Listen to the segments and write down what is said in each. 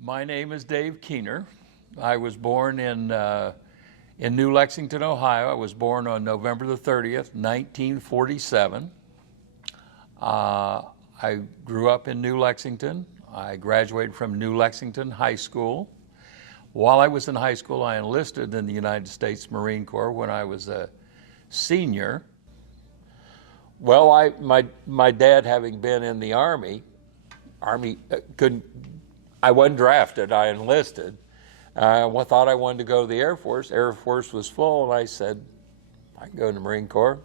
My name is Dave Keener. I was born in New Lexington, Ohio. I was born on November the 30th, 1947. I grew up in New Lexington. I graduated from New Lexington High School. While I was in high school, I enlisted in the United States Marine Corps when I was a senior. Well, my dad, having been in the Army couldn't. I wasn't drafted. I enlisted. I thought I wanted to go to the Air Force. Air Force was full, and I said, I can go to the Marine Corps.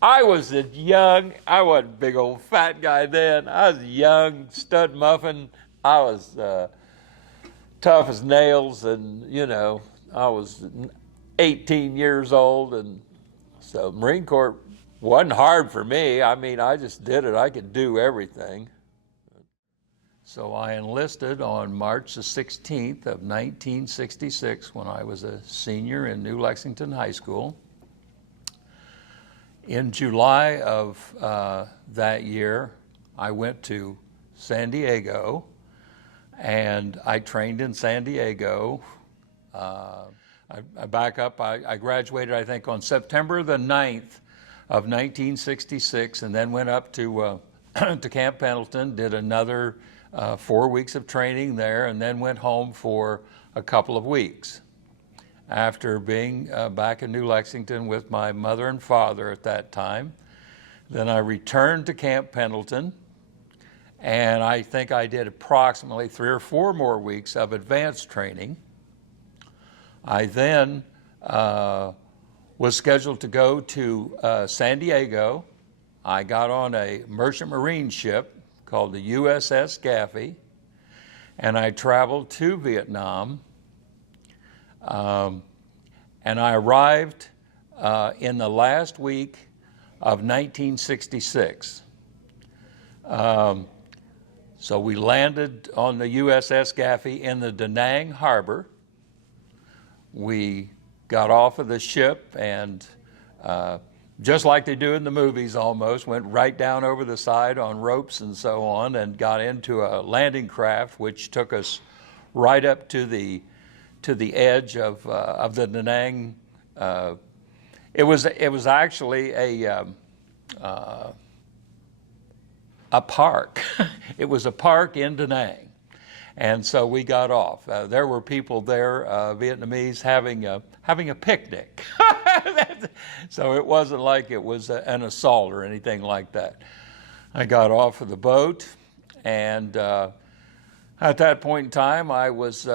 I was a wasn't a big old fat guy then. I was a young stud muffin. I was tough as nails, and I was 18 years old, and so Marine Corps wasn't hard for me. I mean, I just did it. I could do everything. So I enlisted on March the 16th of 1966 when I was a senior in New Lexington High School. In July of that year, I went to San Diego, and I trained in San Diego. I back up, I graduated, I think, on September the 9th of 1966, and then went up to Camp Pendleton, did another 4 weeks of training there, and then went home for a couple of weeks. After being back in New Lexington with my mother and father at that time, then I returned to Camp Pendleton, and I think I did approximately 3 or 4 more weeks of advanced training. I then was scheduled to go to San Diego. I got on a merchant marine ship called the USS Gaffey, and I traveled to Vietnam, and I arrived in the last week of 1966. So we landed on the USS Gaffey in the Da Nang Harbor. We got off of the ship and just like they do in the movies almost, went right down over the side on ropes and so on, and got into a landing craft which took us right up to the edge of the Da Nang. It was actually a park. It was a park in Da Nang, and so we got off. There were people there, Vietnamese, having a picnic. So it wasn't like it was an assault or anything like that. I got off of the boat, and at that point in time, I was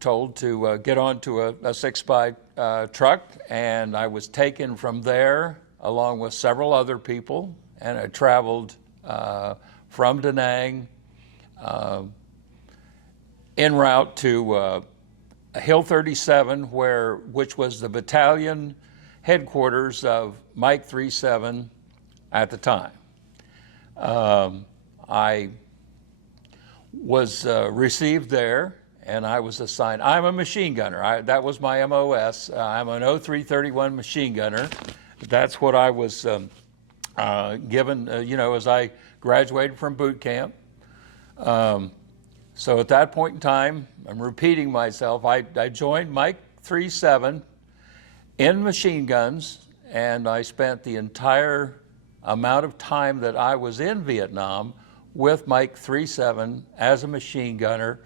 told to get onto a 6x truck, and I was taken from there along with several other people, and I traveled from Da Nang en route to Hill 37, which was the battalion headquarters of Mike 37 at the time. I was received there, and I was assigned. I'm a machine gunner. That was my MOS. I'm an 0331 machine gunner. That's what I was given, as I graduated from boot camp. So at that point in time, I'm repeating myself, I joined Mike 37 in machine guns, and I spent the entire amount of time that I was in Vietnam with Mike 37 as a machine gunner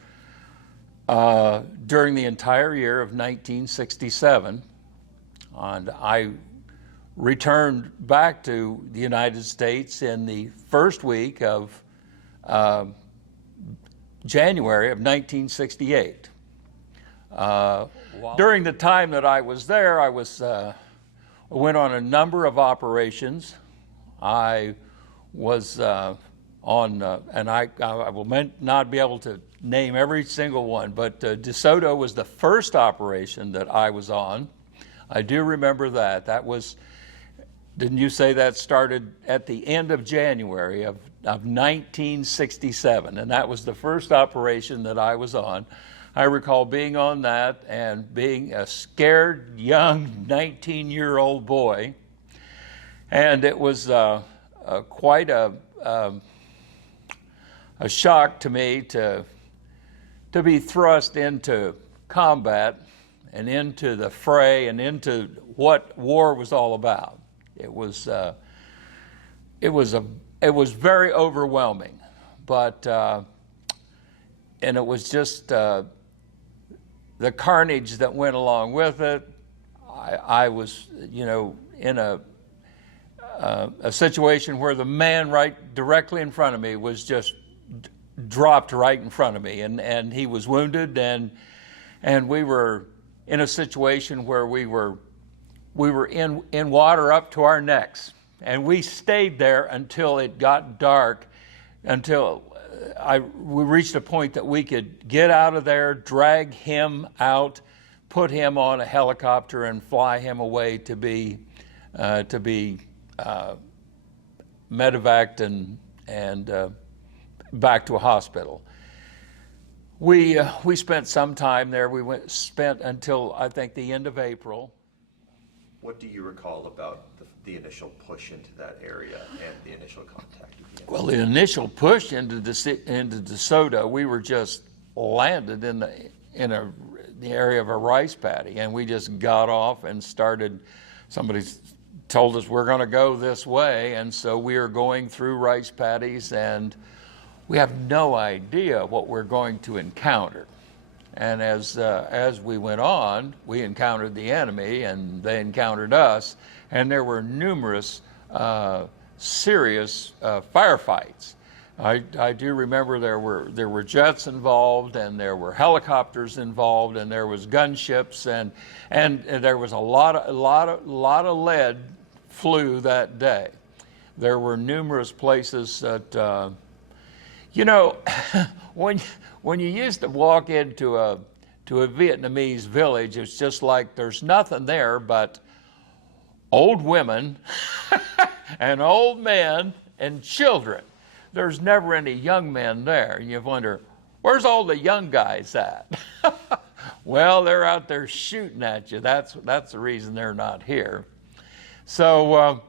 during the entire year of 1967. And I returned back to the United States in the first week of January of 1968. During the time that I was there, I went on a number of operations. I was on, and I will not be able to name every single one, but DeSoto was the first operation that I was on. I do remember that. That was, didn't you say that started at the end of January of 1967, and that was the first operation that I was on. I recall being on that and being a scared young 19-year-old boy, and it was quite a shock to me to to be thrust into combat and into the fray and into what war was all about. It was very overwhelming, but and it was just the carnage that went along with it. I was, in a situation where the man right directly in front of me was just dropped right in front of me, and he was wounded, and we were in a situation where we were in water up to our necks, and we stayed there until it got dark, until we reached a point that we could get out of there, drag him out, put him on a helicopter, and fly him away to be medevaced and back to a hospital. We spent some time there. We spent until I think the end of April. What do you recall about the initial push into that area and the initial contact? Well, the initial push into DeSoto, we were just landed in the area of a rice paddy, and we just got off and started. Somebody told us we're going to go this way, and so we are going through rice paddies, and we have no idea what we're going to encounter. And as we went on, we encountered the enemy, and they encountered us, and there were numerous serious firefights. I do remember there were jets involved, and there were helicopters involved, and there was gunships, and there was a lot of lead flew that day. There were numerous places that when you used to walk into a Vietnamese village, it's just like there's nothing there but old women and old men and children. There's never any young men there. You wonder, where's all the young guys at? Well, they're out there shooting at you. That's the reason they're not here. So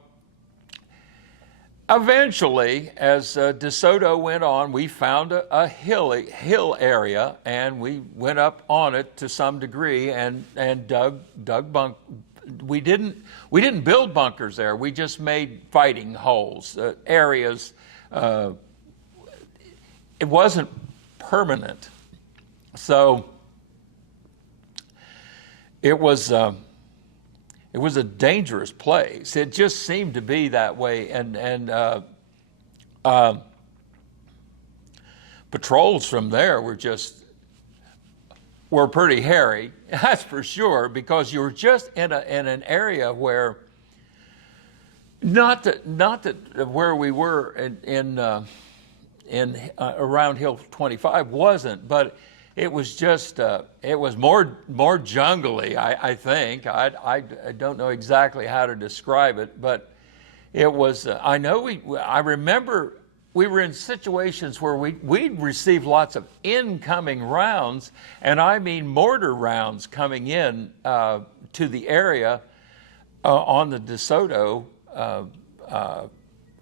eventually, as DeSoto went on, we found a hill area, and we went up on it to some degree and dug bunkers. We didn't build bunkers there. We just made fighting holes, areas. It wasn't permanent, so it was a dangerous place. It just seemed to be that way, and patrols from there were pretty hairy, that's for sure, because you were just in an area where not that where we were in around Hill 25 wasn't, but it was just it was more jungly. I think I don't know exactly how to describe it, but it was. I remember we were in situations where we'd received lots of incoming rounds, and I mean mortar rounds coming in to the area on the DeSoto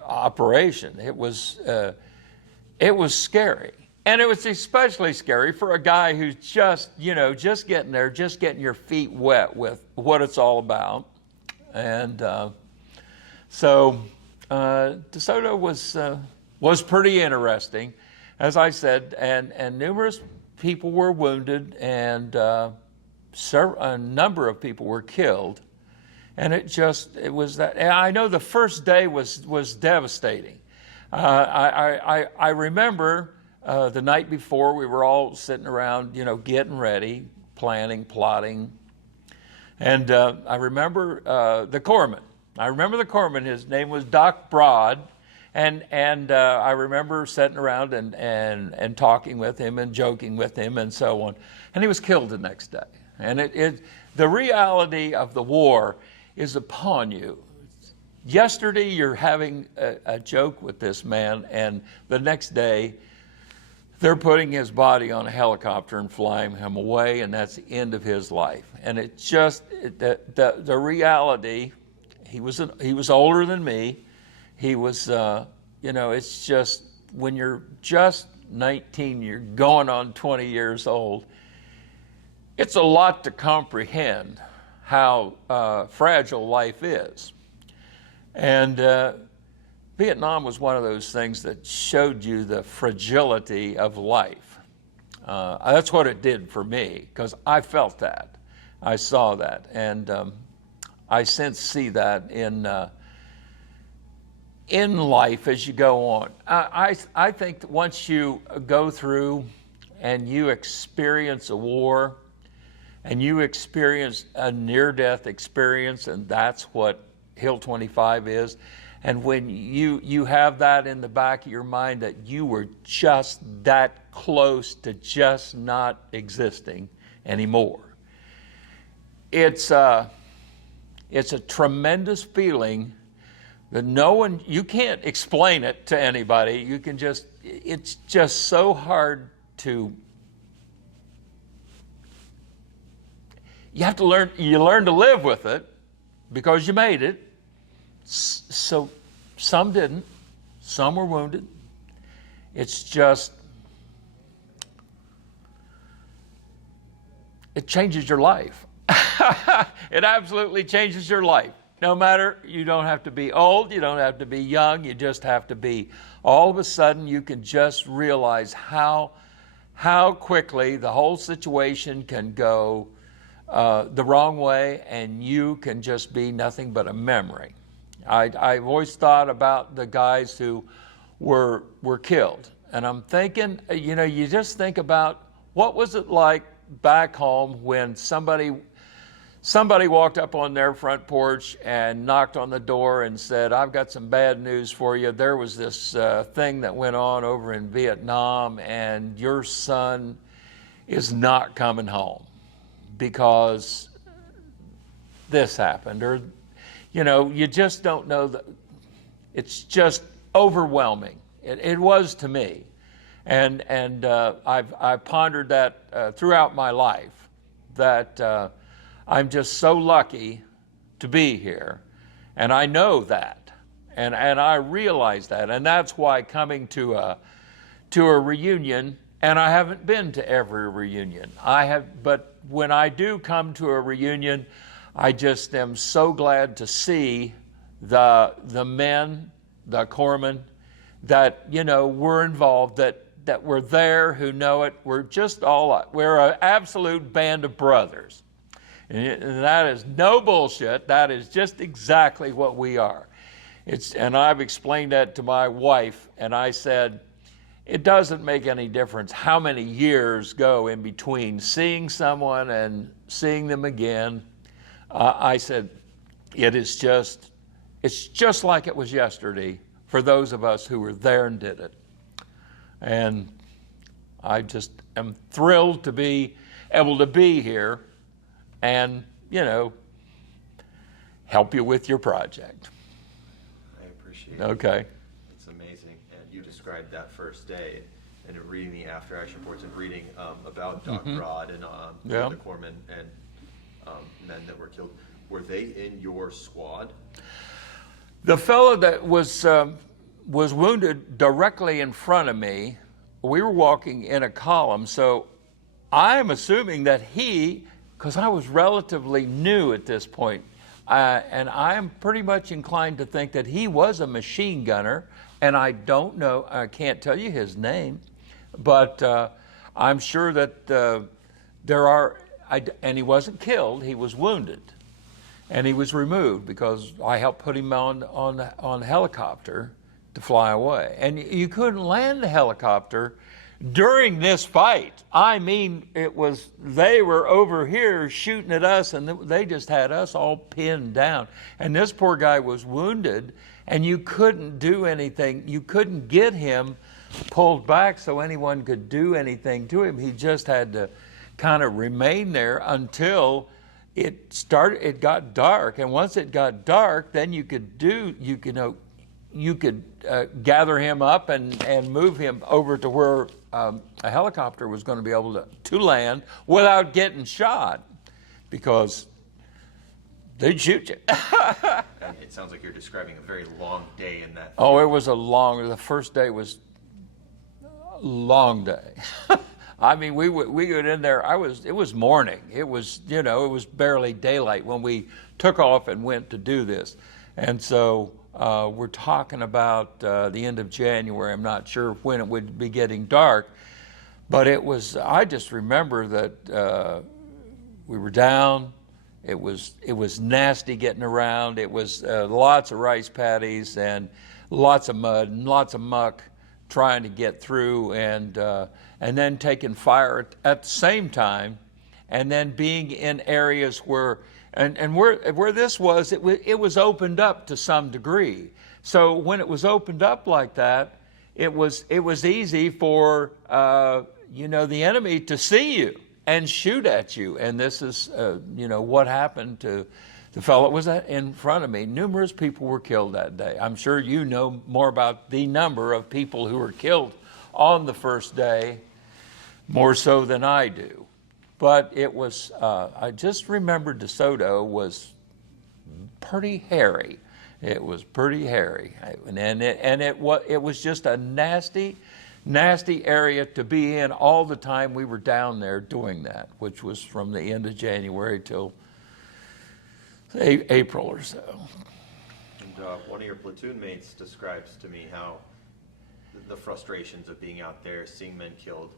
operation. It was scary, and it was especially scary for a guy who's just getting there, just getting your feet wet with what it's all about, and so DeSoto was pretty interesting, as I said, and numerous people were wounded, and a number of people were killed. And it was that. I know the first day was devastating. I remember the night before, we were all sitting around, getting ready, planning, plotting. And I remember the corpsman. His name was Doc Broad. And I remember sitting around and talking with him and joking with him and so on. And he was killed the next day. And the reality of the war is upon you. Yesterday you're having a joke with this man, and the next day they're putting his body on a helicopter and flying him away, and that's the end of his life. And it just the reality. He was older than me. He was it's just when you're just 19, you're going on 20 years old. It's a lot to comprehend how fragile life is. And Vietnam was one of those things that showed you the fragility of life. That's what it did for me, because I felt that. I saw that. And I since see that in life as you go on. I think that once you go through and you experience a war and you experience a near-death experience, and that's what Hill 25 is, and when you have that in the back of your mind that you were just that close to just not existing anymore, it's a tremendous feeling that you can't explain it to anybody. It's just so hard to, you learn to live with it because you made it. So some didn't, some were wounded. It's just, it changes your life. It absolutely changes your life. No matter, you don't have to be old, you don't have to be young, you just have to be, all of a sudden you can just realize how quickly the whole situation can go the wrong way, and you can just be nothing but a memory. I've always thought about the guys who were killed, and I'm thinking, you just think about what was it like back home when somebody walked up on their front porch and knocked on the door and said, "I've got some bad news for you. There was this thing that went on over in Vietnam, and your son is not coming home because this happened." Or, you just don't know. It's just overwhelming. It was to me. And I've pondered that throughout my life, that I'm just so lucky to be here, and I know that, and I realize that, and that's why coming to a reunion, and I haven't been to every reunion. But when I do come to a reunion, I just am so glad to see the men, the corpsmen that were involved, that were there, who know it. We're an absolute band of brothers. And that is no bullshit. That is just exactly what we are. And I've explained that to my wife, and I said, it doesn't make any difference how many years go in between seeing someone and seeing them again. I said, it's just like it was yesterday for those of us who were there and did it. And I just am thrilled to be able to be here and, help you with your project. I appreciate it. Okay. It's amazing. And you described that first day, and reading the after action reports and reading about Doc Broad and the other corpsmen and men that were killed. Were they in your squad? The fellow that was wounded directly in front of me, we were walking in a column, so I'm assuming that because I was relatively new at this point, and I'm pretty much inclined to think that he was a machine gunner, and I don't know, I can't tell you his name, but I'm sure that and he wasn't killed, he was wounded, and he was removed because I helped put him on a helicopter to fly away. And you couldn't land the helicopter during this fight. I mean, they were over here shooting at us, and they just had us all pinned down. And this poor guy was wounded, and you couldn't do anything. You couldn't get him pulled back so anyone could do anything to him. He just had to kind of remain there until it got dark. And once it got dark, then you could gather him up and move him over to where a helicopter was going to be able to land without getting shot, because they'd shoot you. And it sounds like you're describing a very long day in that. Oh, it was the first day was long day. I mean, we got in there. It was morning. It was, it was barely daylight when we took off and went to do this. And so we're talking about the end of January. I'm not sure when it would be getting dark, but I just remember that we were down. It was nasty getting around. It was lots of rice paddies and lots of mud and lots of muck trying to get through, and then taking fire at the same time, and then being in areas where this was, it was opened up to some degree. So when it was opened up like that, it was easy for the enemy to see you and shoot at you. And this is what happened to the fellow that was in front of me. Numerous people were killed that day. I'm sure you know more about the number of people who were killed on the first day, more so than I do. But it was, I just remember DeSoto was pretty hairy. It was pretty hairy. And it was just a nasty area to be in all the time we were down there doing that, which was from the end of January till April or so. And one of your platoon mates describes to me how the frustrations of being out there, seeing men killed.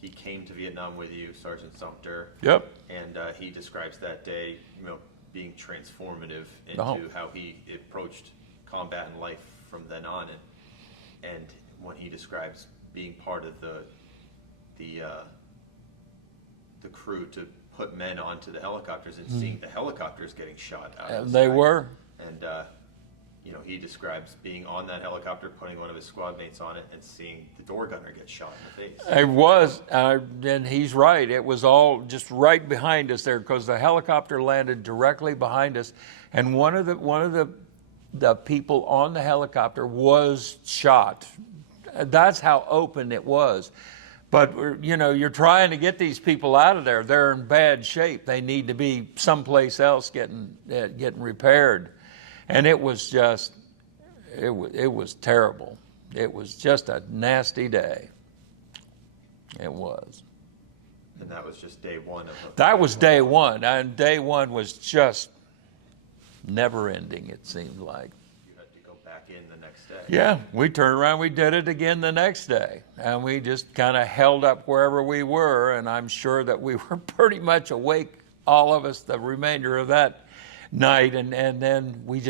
He came to Vietnam with you, Sergeant Sumter. Yep. And he describes that day, being transformative into how he approached combat and life from then on. And when he describes being part of the crew to put men onto the helicopters and seeing the helicopters getting shot out of the They sky. were. And he describes being on that helicopter, putting one of his squad mates on it, and seeing the door gunner get shot in the face. It was, and he's right. It was all just right behind us there, because the helicopter landed directly behind us, and one of the people on the helicopter was shot. That's how open it was. But you're trying to get these people out of there. They're in bad shape. They need to be someplace else getting repaired. And it was just, it was terrible. It was just a nasty day. It was. And that was just day one of it. That was day one, and day one was just never ending, it seemed like. You had to go back in the next day. Yeah, we turned around, we did it again the next day, and we just kind of held up wherever we were, and I'm sure that we were pretty much awake, all of us, the remainder of that night, and then we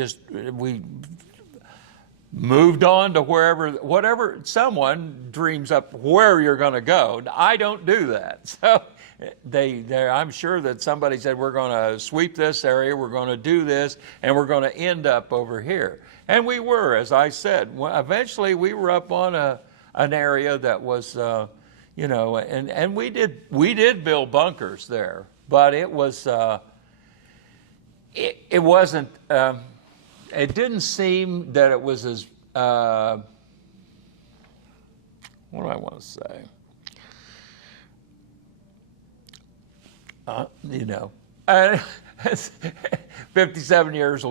moved on to whatever someone dreams up where you're going to go. I don't do that. So I'm sure that somebody said, we're going to sweep this area, we're going to do this, and we're going to end up over here. And we were, as I said, eventually we were up on an area that was, and we did build bunkers there, but it was, it wasn't, it didn't seem that it was as, what do I want to say? 57 years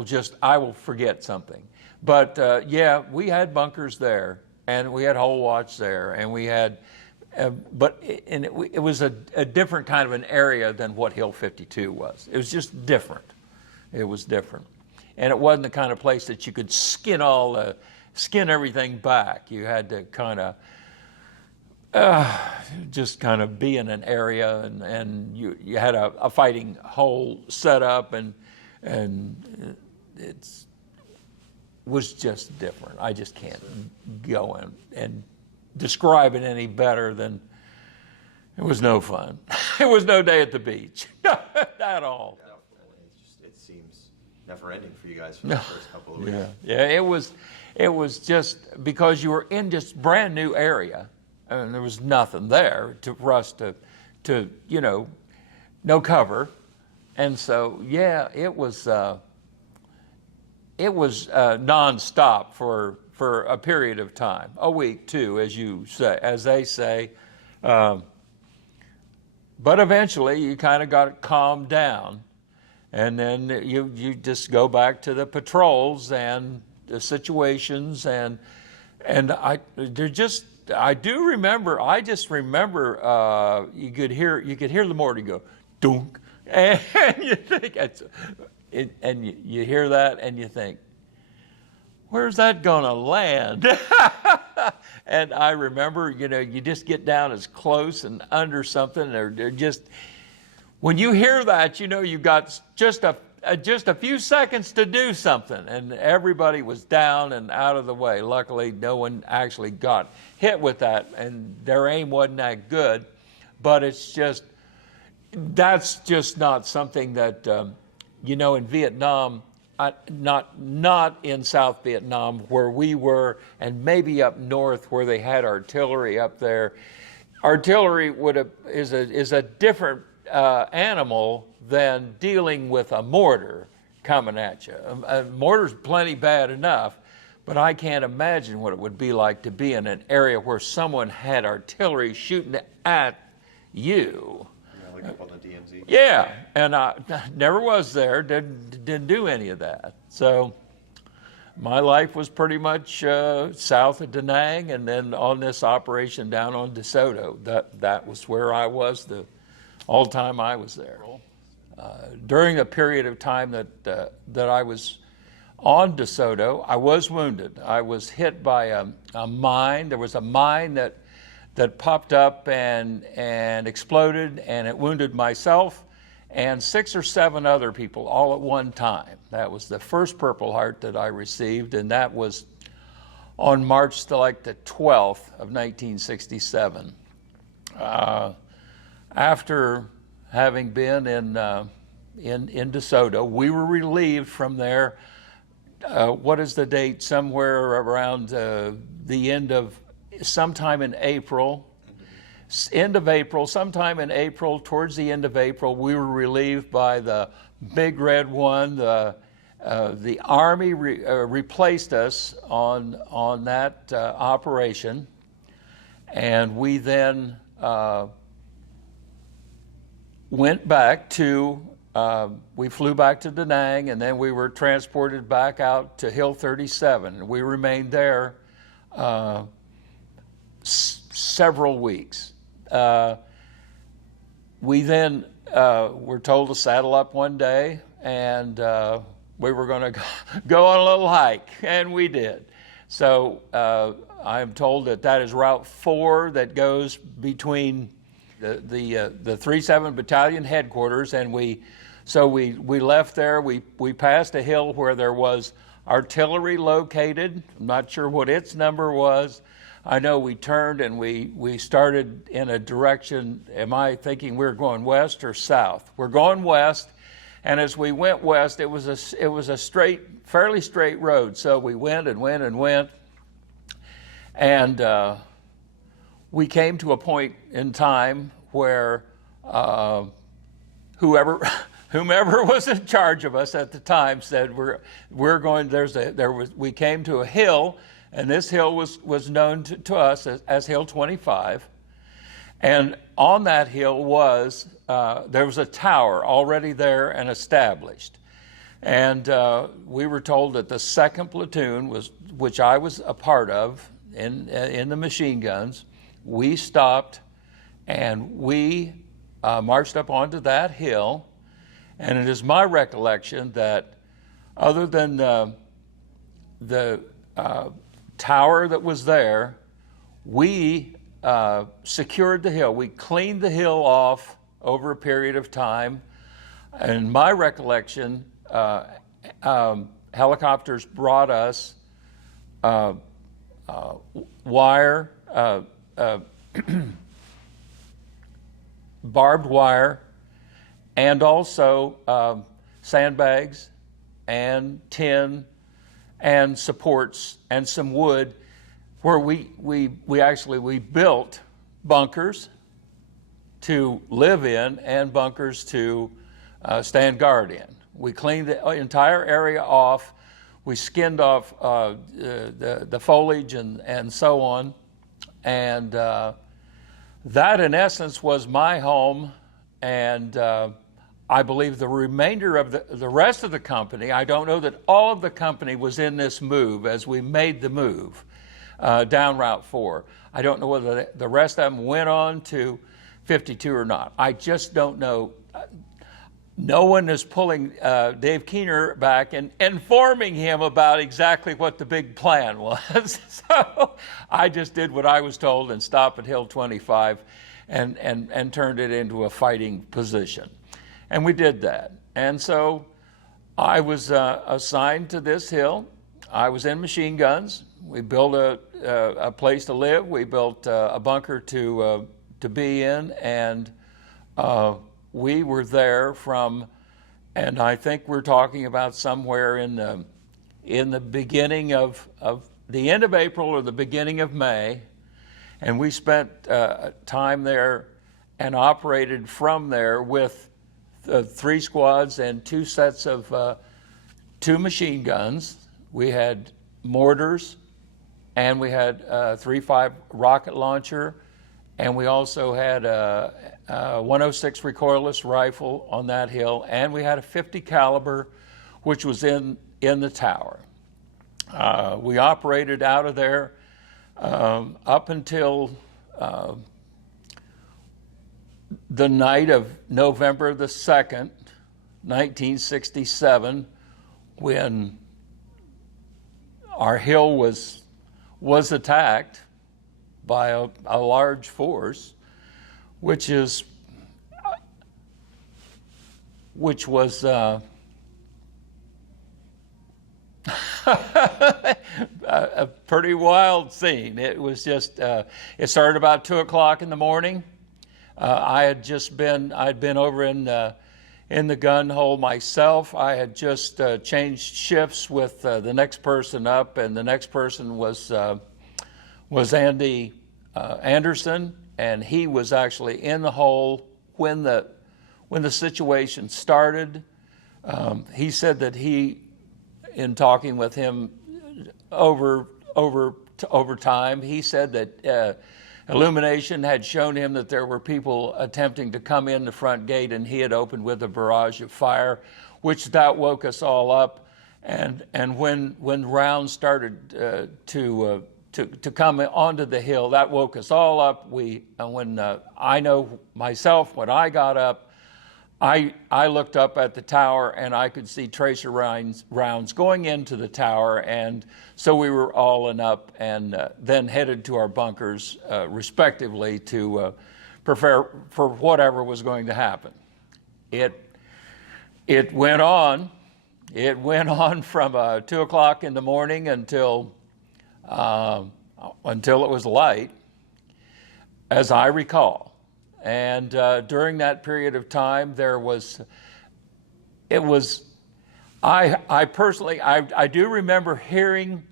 I will forget something. But yeah, we had bunkers there, and we had hole watch there, and we had, it was a different kind of an area than what Hill 52 was. It was just different. It was different. And it wasn't the kind of place that you could skin everything back. You had to kind of just kind of be in an area, and you had a fighting hole set up, and it was just different. I just can't go in and describe it any better than it was no fun. It was no day at the beach at all. It seems never ending for you guys for the first couple of weeks. Yeah, it was just because you were in just brand new area, and there was nothing there for us to no cover, and so yeah, it was nonstop for a period of time, a week, 2, as they say. But eventually, you kind of got it calmed down, and then you just go back to the patrols and the situations, and I do remember. I just remember you could hear the mortar go, dunk, and you think you hear that and you think, where's that gonna land? And I remember, you just get down as close and under something, or just when you hear that, you've got just a few seconds to do something, and everybody was down and out of the way. Luckily, no one actually got hit with that, and their aim wasn't that good. But that's just not something that, in Vietnam, not in South Vietnam where we were, and maybe up north where they had artillery up there. Artillery is a different animal than dealing with a mortar coming at you. A mortar's plenty bad enough, but I can't imagine what it would be like to be in an area where someone had artillery shooting at you. Like up on the DMZ. Yeah, and I never was there, didn't do any of that. So my life was pretty much south of Da Nang, and then on this operation down on DeSoto. That was where I was the all time I was there. During a period of time that I was on DeSoto, I was wounded. I was hit by a mine. There was a mine that popped up and exploded, and it wounded myself and 6 or 7 other people all at one time. That was the first Purple Heart that I received, and that was on March the 12th of 1967. After having been in DeSoto, we were relieved from there. What is the date? Somewhere around the end of sometime in April, sometime in April, towards the end of April, we were relieved by the Big Red One. The Army replaced us on that operation, and we then went back to, we flew back to Da Nang, and then we were transported back out to Hill 37, and we remained there several weeks. We then were told to saddle up one day, and we were going to go on a little hike, and we did. So I am told that is Route 4 that goes between the 37 Battalion headquarters, and we left there. We passed a hill where there was artillery located. I'm not sure what its number was. I know we turned and we started in a direction. Am I thinking we're going west or south? We're going west, and as we went west, it was a fairly straight road. So we went and went and went, and we came to a point in time where whomever was in charge of us at the time said we're going. We came to a hill. And this hill was known to us as Hill 25. And on that hill there was a tower already there and established. And we were told that the 2nd Platoon, which I was a part of in the machine guns, we stopped and we marched up onto that hill. And it is my recollection that other than the tower that was there, we secured the hill. We cleaned the hill off over a period of time. In my recollection, helicopters brought us wire, barbed wire, and also sandbags and tin and supports and some wood, where we actually built bunkers to live in and bunkers to stand guard in. We cleaned the entire area off. We skinned off the foliage and so on, and that in essence was my home. And I believe the remainder of the rest of the company, I don't know that all of the company was in this move as we made the move. down Route 4. I don't know whether the rest of them went on to 52 or not. I just don't know. No one is pulling Dave Keener back and informing him about exactly what the big plan was. So I just did what I was told and stopped at Hill 25 and turned it into a fighting position. And we did that. And so I was assigned to this hill. I was in machine guns. We built a place to live. We built a bunker to be in, and we were there from, and I think we're talking about somewhere in the beginning of the end of April or the beginning of May, and we spent time there and operated from there with 3 squads and 2 sets of 2 machine guns. We had mortars, and we had a 3.5 rocket launcher, and we also had a 106 recoilless rifle on that hill, and we had a 50 caliber, which was in the tower. We operated out of there up until the night of November the 2nd, 1967, when our hill was attacked by a large force, which was a pretty wild scene. It was just, it started about 2 o'clock in the morning. I'd been over in the gun hole myself. I had just changed shifts with the next person up, and the next person was Andy Anderson, and he was actually in the hole when the situation started. He said that in talking with him over time, he said that Illumination had shown him that there were people attempting to come in the front gate, and he had opened with a barrage of fire, which that woke us all up. And when rounds started to come onto the hill, that woke us all up. I know myself, when I got up, I looked up at the tower and I could see tracer rounds going into the tower, and so we were all up and then headed to our bunkers respectively to prepare for whatever was going to happen. It went on. It went on from 2 o'clock in the morning until it was light, as I recall. And during that period of time, I personally do remember hearing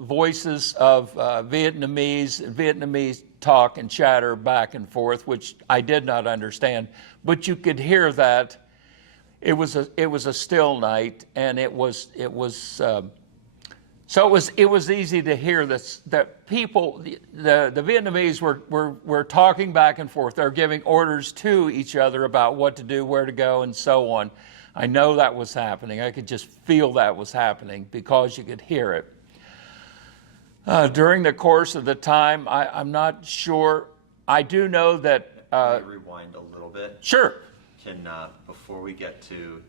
voices of Vietnamese talk and chatter back and forth, which I did not understand, but you could hear that. It was a still night, and it was easy to hear that people, the Vietnamese were talking back and forth. They're giving orders to each other about what to do, where to go, and so on. I know that was happening. I could just feel that was happening because you could hear it. During the course of the time, I'm not sure. I do know that... Can I rewind a little bit? Sure. Before we get to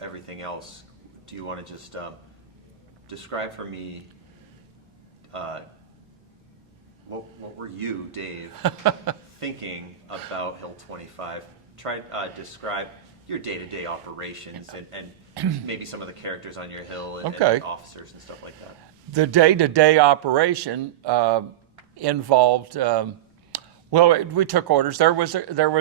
everything else, do you want to just... describe for me, what were you, Dave, thinking about Hill 25? Try describe your day-to-day operations and maybe some of the characters on your hill and officers and stuff like that. The day-to-day operation involved, we took orders. There was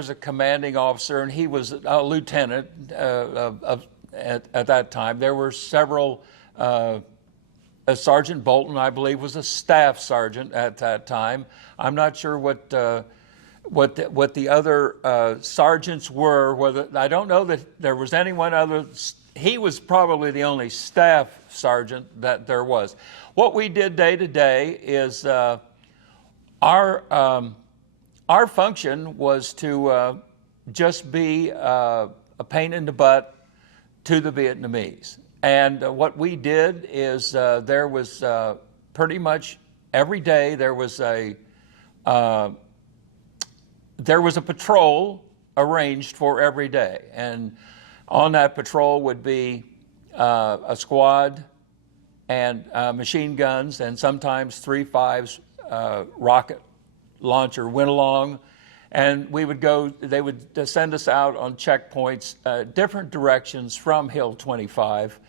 a commanding officer, and he was a lieutenant at that time. There were several. Sergeant Bolton, I believe, was a staff sergeant at that time. I'm not sure what the other sergeants were. I don't know that there was anyone other. He was probably the only staff sergeant that there was. What we did day to day is our function was to just be a pain in the butt to the Vietnamese. And what we did is there was pretty much every day there was a patrol arranged for every day, and on that patrol would be a squad and machine guns, and sometimes 3.5s rocket launcher went along, and we would go. They would send us out on checkpoints, different directions from Hill 25,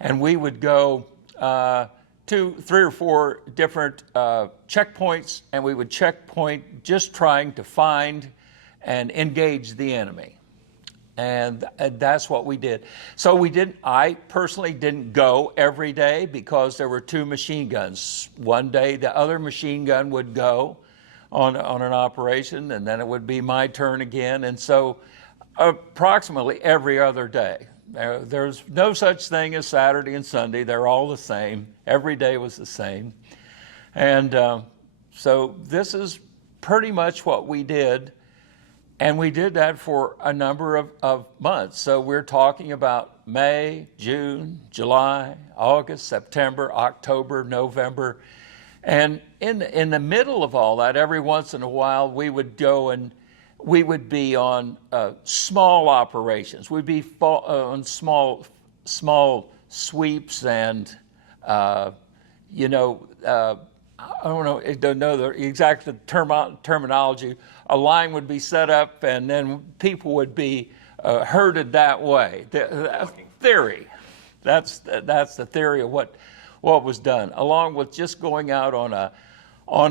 and we would go to 3 or 4 different checkpoints, and we would checkpoint just trying to find and engage the enemy. And that's what we did. So I personally didn't go every day because there were 2 machine guns. One day the other machine gun would go on an operation, and then it would be my turn again. And so approximately every other day. There's no such thing as Saturday and Sunday. They're all the same. Every day was the same. And so this is pretty much what we did. And we did that for a number of months. So we're talking about May, June, July, August, September, October, November. And in the middle of all that, every once in a while, we would go and we would be on small operations. We'd be on small sweeps and, I don't know the exact terminology. A line would be set up, and then people would be herded that way. Theory. That's the theory of what was done, along with just going out on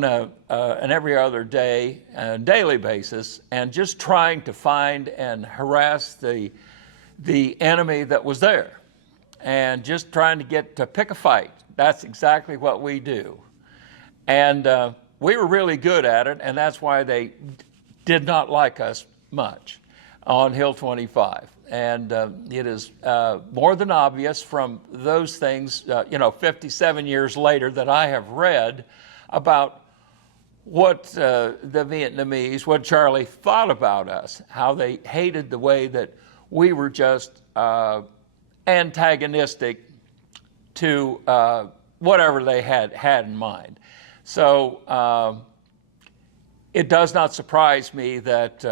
an every other day, daily basis, and just trying to find and harass the enemy that was there, and just trying to pick a fight. That's exactly what we do. And we were really good at it, and that's why they did not like us much on Hill 25. And it is more than obvious from those things, 57 years later, that I have read about what the Vietnamese, what Charlie thought about us, how they hated the way that we were just antagonistic to whatever they had in mind. So it does not surprise me that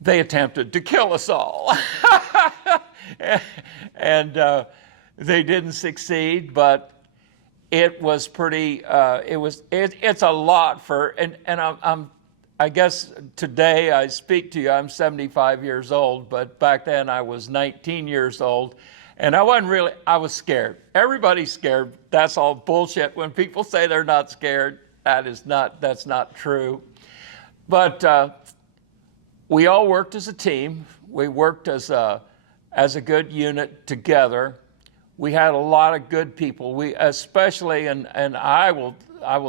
they attempted to kill us all. And they didn't succeed, but it was pretty, it's a lot for, I guess today I speak to you, I'm 75 years old, but back then I was 19 years old. And I was scared. Everybody's scared. That's all bullshit. When people say they're not scared, that's not true. But we all worked as a team. We worked as a good unit together. We had a lot of good people. We especially, and I will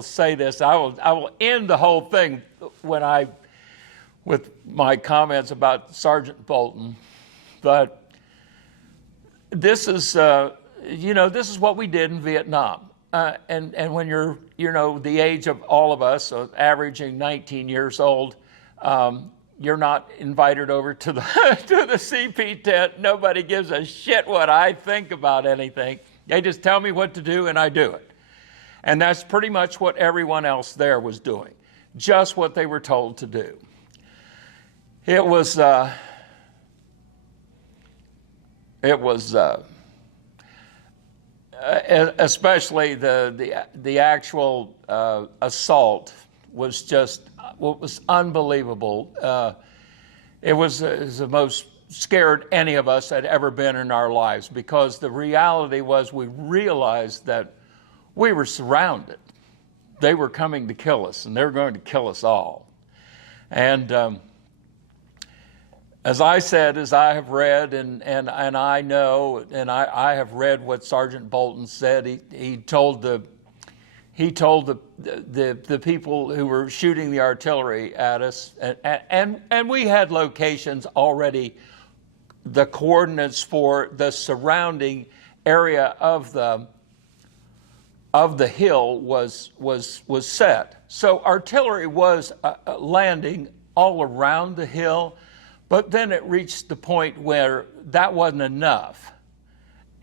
say this, I will end the whole thing with my comments about Sergeant Bolton. But this is, this is what we did in Vietnam. And when you're, the age of all of us, so averaging 19 years old, you're not invited over to the to the CP tent. Nobody gives a shit what I think about anything. They just tell me what to do, and I do it. And that's pretty much what everyone else there was doing, just what they were told to do. It was especially the actual assault was just what was unbelievable. It was the most scared any of us had ever been in our lives, because the reality was we realized that we were surrounded. They were coming to kill us, and they were going to kill us all. And as I said, as I have read, and I know, and I have read what Sergeant Bolton said. He told the people who were shooting the artillery at us, and we had locations already, the coordinates for the surrounding area of the hill was set. So artillery was landing all around the hill. But then it reached the point where that wasn't enough.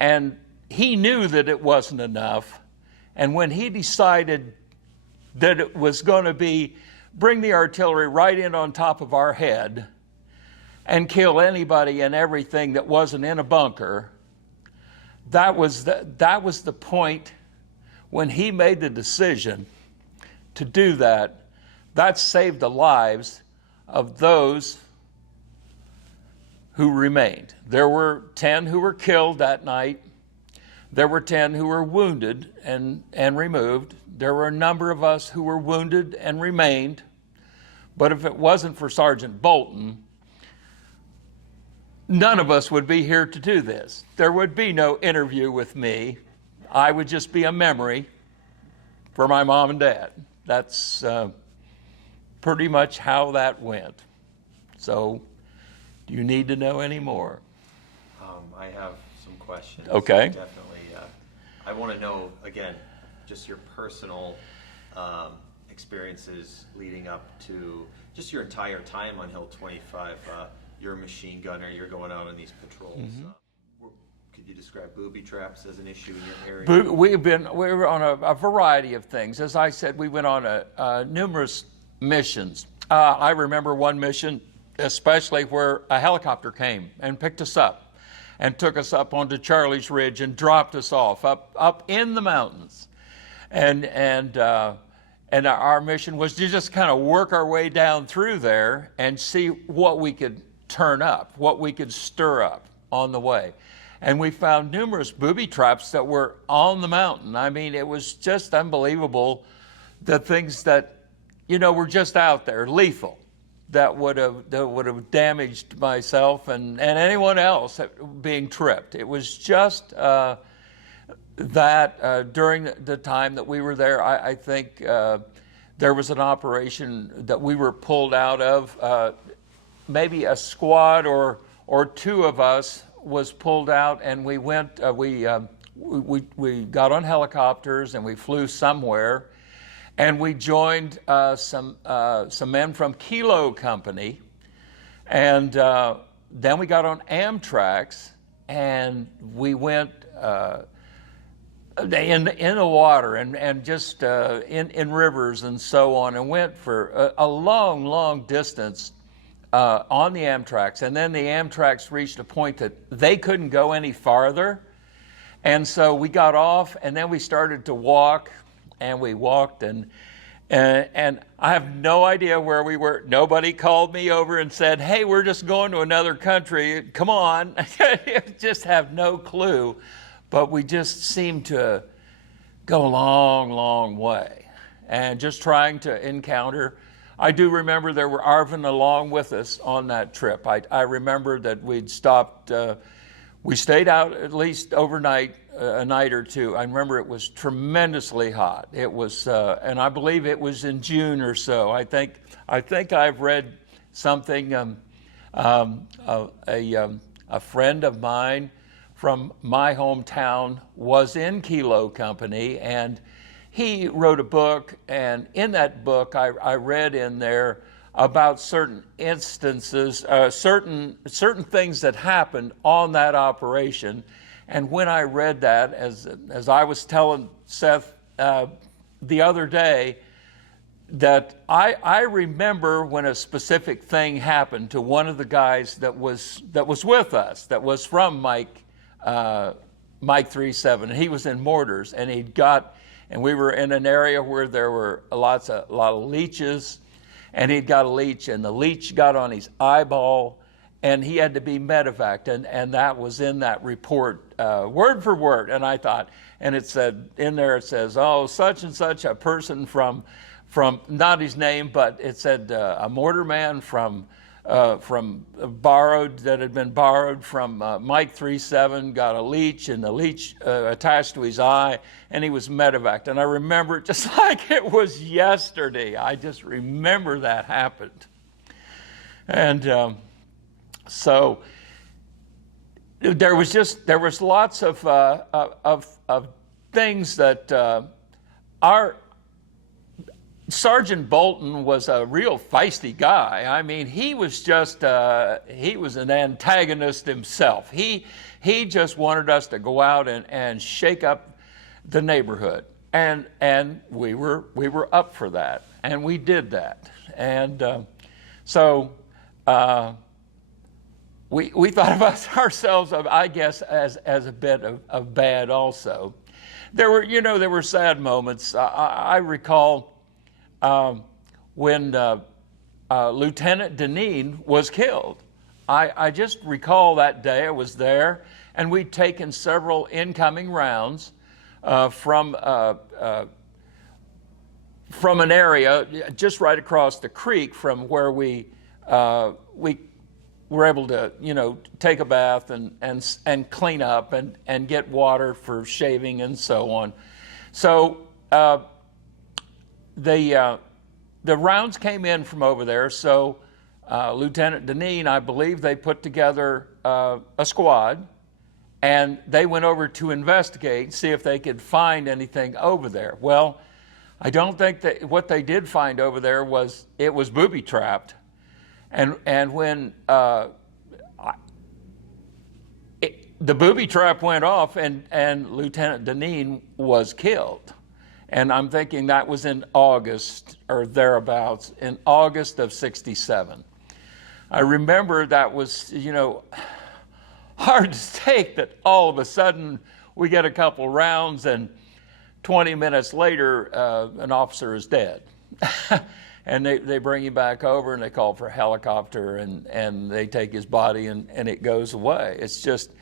And he knew that it wasn't enough. And when he decided that it was going to be bring the artillery right in on top of our head and kill anybody and everything that wasn't in a bunker, that was the point when he made the decision to do that. That saved the lives of those who remained. There were 10 who were killed that night. There were 10 who were wounded and removed. There were a number of us who were wounded and remained. But if it wasn't for Sergeant Bolton, none of us would be here to do this. There would be no interview with me. I would just be a memory for my mom and dad. That's pretty much how that went. So, do you need to know any more? I have some questions. Okay. Definitely. I want to know, again, just your personal experiences leading up to just your entire time on Hill 25. You're a machine gunner. You're going out on these patrols. Could you describe booby traps as an issue in your area? We were on a variety of things. As I said, we went on numerous missions. I remember one mission, especially where a helicopter came and picked us up and took us up onto Charlie's Ridge and dropped us off up in the mountains. And our mission was to just kind of work our way down through there and see what we could turn up, what we could stir up on the way. And we found numerous booby traps that were on the mountain. I mean, it was just unbelievable, the things that, were just out there, lethal, that would have damaged myself and anyone else being tripped. It was just that during the time that we were there, I think there was an operation that we were pulled out of. Maybe a squad or two of us was pulled out, and we went. We got on helicopters and we flew somewhere, and we joined some men from Kilo Company, and then we got on Amtrak's and we went in the water and just in rivers and so on, and went for a long distance on the Amtrak's. And then the Amtrak's reached a point that they couldn't go any farther, and so we got off, and then we started to walk, and we walked, and I have no idea where we were. Nobody called me over and said, "Hey, we're just going to another country. Come on." Just have no clue. But we just seemed to go a long way, and just trying to encounter. I do remember there were Arvin along with us on that trip. I remember that we'd stopped, we stayed out at least overnight, a night or two. I remember it was tremendously hot. It was, and I believe it was in June or so. I think I've read something, a friend of mine from my hometown was in Kilo Company, and he wrote a book, and in that book I read in there about certain instances, certain things that happened on that operation. And when I read that, as I was telling Seth the other day, that I remember when a specific thing happened to one of the guys that was with us, that was from Mike 37, and he was in mortars, and and we were in an area where there were a lot of leeches, and he'd got a leech, and the leech got on his eyeball, and he had to be medevaced, and that was in that report, word for word. And I thought, and it said, in there it says, oh, such and such a person from not his name, but it said a mortar man from borrowed, that had been borrowed from Mike 37, got a leech, and the leech attached to his eye, and he was medevaced. And I remember it just like it was yesterday. I just remember that happened. And so there was lots of things that our Sergeant Bolton was a real feisty guy. I mean, he was just, he was an antagonist himself. He just wanted us to go out and shake up the neighborhood. and we were up for that, and we did that, and so we thought about ourselves, I guess, as a bit of bad also. There were sad moments. I recall when Lieutenant Deneen was killed. I just recall that day. I was there, and we'd taken several incoming rounds from an area just right across the creek from where we were able to, take a bath and clean up and get water for shaving and so on. So the rounds came in from over there. So Lieutenant Deneen, I believe they put together a squad, and they went over to investigate, see if they could find anything over there. Well, I don't think that what they did find over there was booby-trapped. And when the booby trap went off and Lieutenant Deneen was killed, and I'm thinking that was in August or thereabouts, in August of '67. I remember that was, hard to take, that all of a sudden we get a couple rounds and 20 minutes later an officer is dead. And they bring him back over, and they call for a helicopter, and they take his body, and it goes away. It's just,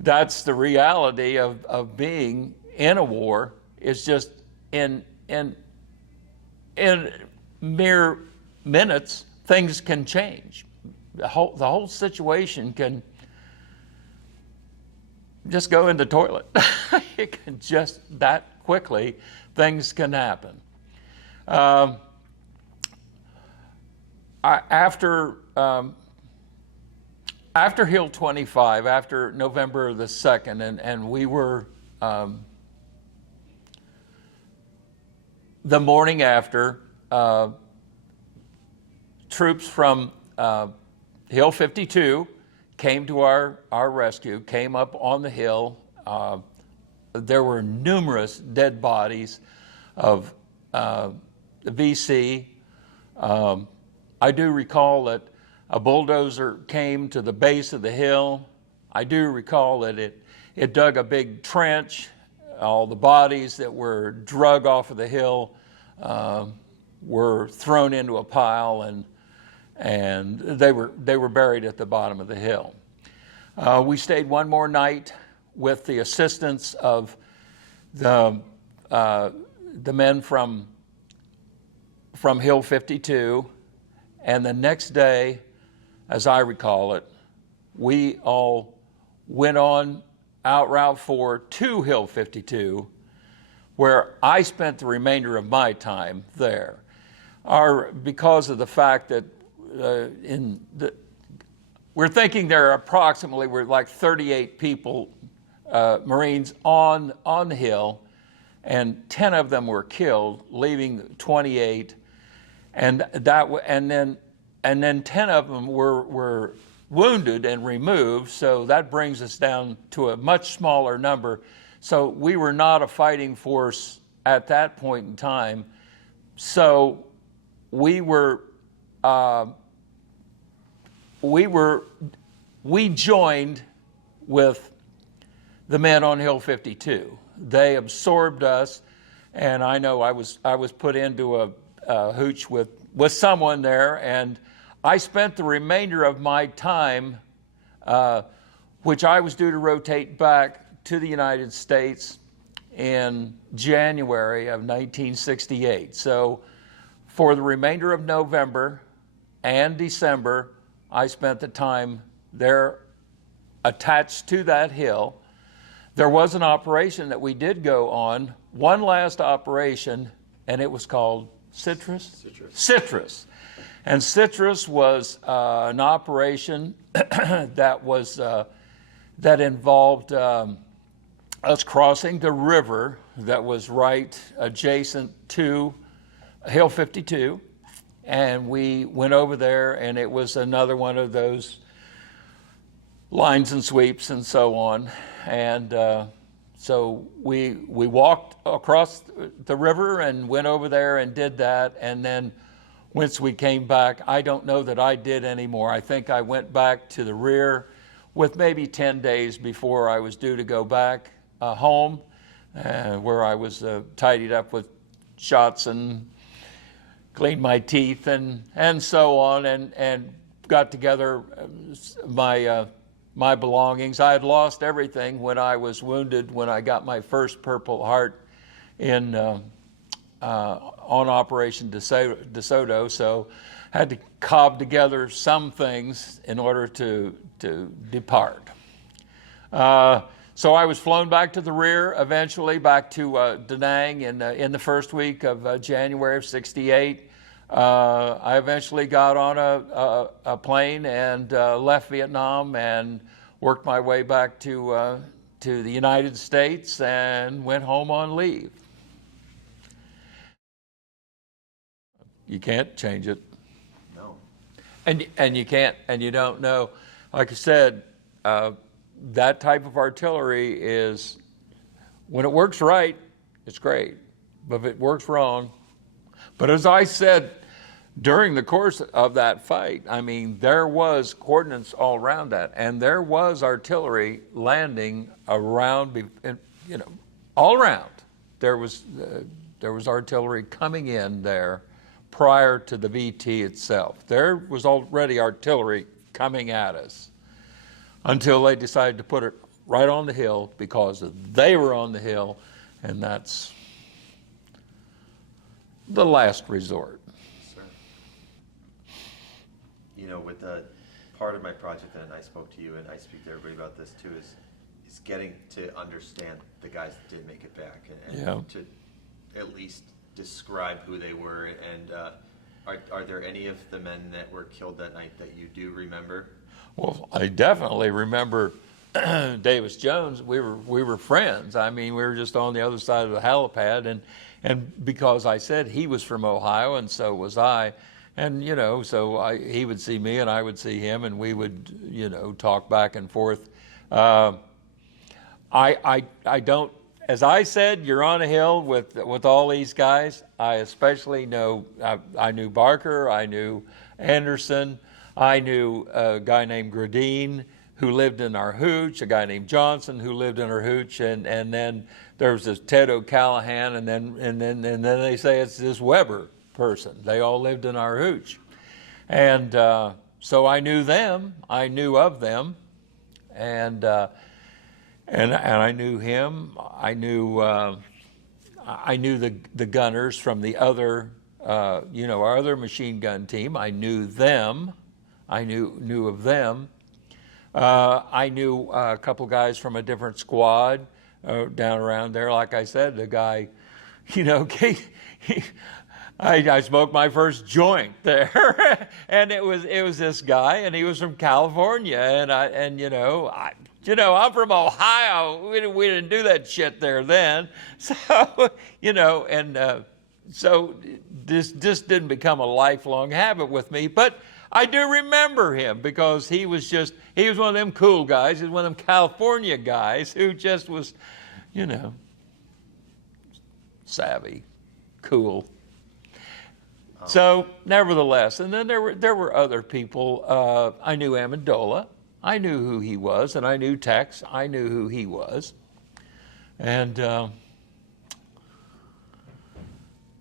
that's the reality of being in a war. It's just in mere minutes, things can change. The whole situation can just go in the toilet. It can just, that quickly, things can happen. After Hill 25, after November the 2nd, and we were, the morning after, troops from Hill 52 came to our rescue, came up on the hill. There were numerous dead bodies of the VC. I do recall that a bulldozer came to the base of the hill. I do recall that it dug a big trench. All the bodies that were drug off of the hill were thrown into a pile, and they were buried at the bottom of the hill. We stayed one more night with the assistance of the men from Hill 52. And the next day, as I recall it, we all went on out Route 4 to Hill 52, where I spent the remainder of my time there. Because of the fact that we're thinking there are approximately, we're like 38 people, Marines on the hill, and 10 of them were killed, leaving 28. And then 10 of them were wounded and removed, so that brings us down to a much smaller number. So we were not a fighting force at that point in time. So we joined with the men on Hill 52. They absorbed us, and I know I was put into a hooch with someone there, and I spent the remainder of my time, which I was due to rotate back to the United States in January of 1968. So for the remainder of November and December, I spent the time there attached to that hill. There was an operation that we did go on, one last operation, and it was called Citrus? Citrus. And Citrus was an operation that involved us crossing the river that was right adjacent to Hill 52. And we went over there, and it was another one of those lines and sweeps and so on. And so we walked across the river and went over there and did that. And then once we came back, I don't know that I did anymore. I think I went back to the rear with maybe 10 days before I was due to go back home, where I was tidied up with shots and cleaned my teeth and so on, and got together my belongings. I had lost everything when I was wounded, when I got my first Purple Heart in on Operation DeSoto, so had to cob together some things in order to depart. So I was flown back to the rear, eventually back to Da Nang in the first week of January of '68. I eventually got on a plane and left Vietnam and worked my way back to the United States and went home on leave. You can't change it. No. And you can't, and you don't know. Like I said, that type of artillery is, when it works right, it's great. But if it works wrong, but as I said during the course of that fight, I mean, there was coordinates all around that, and there was artillery landing around, all around. There was artillery coming in there prior to the VT itself. There was already artillery coming at us until they decided to put it right on the hill, because they were on the hill, and that's the last resort. Sir. You know, with the part of my project, and I spoke to you, and I speak to everybody about this too, is getting to understand the guys that did make it back, and to at least describe who they were. And are there any of the men that were killed that night that you do remember? Well, I definitely remember Davis Jones. We were friends. I mean, we were just on the other side of the helipad, and because I said he was from Ohio, and so was I, and so he would see me and I would see him, and we would talk back and forth. I don't. As I said, you're on a hill with all these guys. I especially know, I knew Barker, I knew Anderson, I knew a guy named Gradine who lived in our hooch, a guy named Johnson who lived in our hooch, and then there was this Ted O'Callahan, and then they say it's this Weber person. They all lived in our hooch. And so I knew them, I knew of them, and I knew him. I knew the gunners from the other, our other machine gun team. I knew them. I knew of them. I knew a couple guys from a different squad down around there. Like I said, the guy, I smoked my first joint there, and it was this guy, and he was from California, and I'm from Ohio. We didn't do that shit there then. So, so this didn't become a lifelong habit with me. But I do remember him because he was one of them cool guys. He was one of them California guys who just was, savvy, cool. So, nevertheless, and then there were other people. I knew Amendola. I knew who he was, and I knew Tex. I knew who he was. And